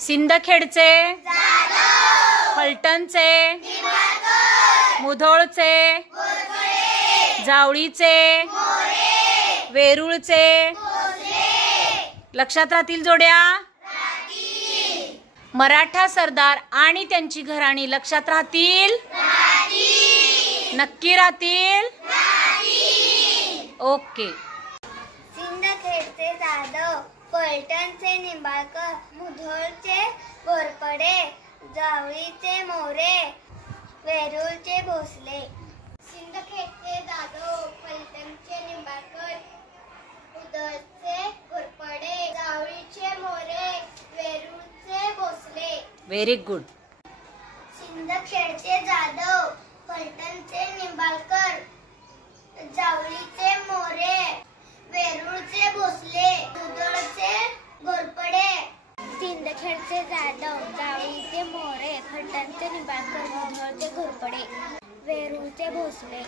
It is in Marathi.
सिंदखेडचे, फलटणचे, मुधोळचे, जावळीचे, वेरूळचे. लक्षात राहतील जोड्या? मराठा सरदार आणि त्यांची घराणी लक्षात राहतील? नक्की राहतील? ओके. सिंदखेडचे जाधव, फलटणचे निंबाळकर, मुधोळचे घोरपडे, जावळीचे मोरे, वेरूळचे भोसले. सिंदखेडचे जाधव, फलटणचे निंबाळकर, मुधोळचे घोरपडे, जावळीचे मोरे, वेरूळचे भोसले. Very good. सिंदखेडचे जाधव, फलटणचे निंबाळकर, जावळीचे मोरे, वेरूळचे भोसले, मुधोळचे घोरपडे. सिंदखेडचे जाधव, जावळीचे मोरे, फलटणचे निंबाळकर, मुधोळचे घोरपडे, वेरूळचे भोसले.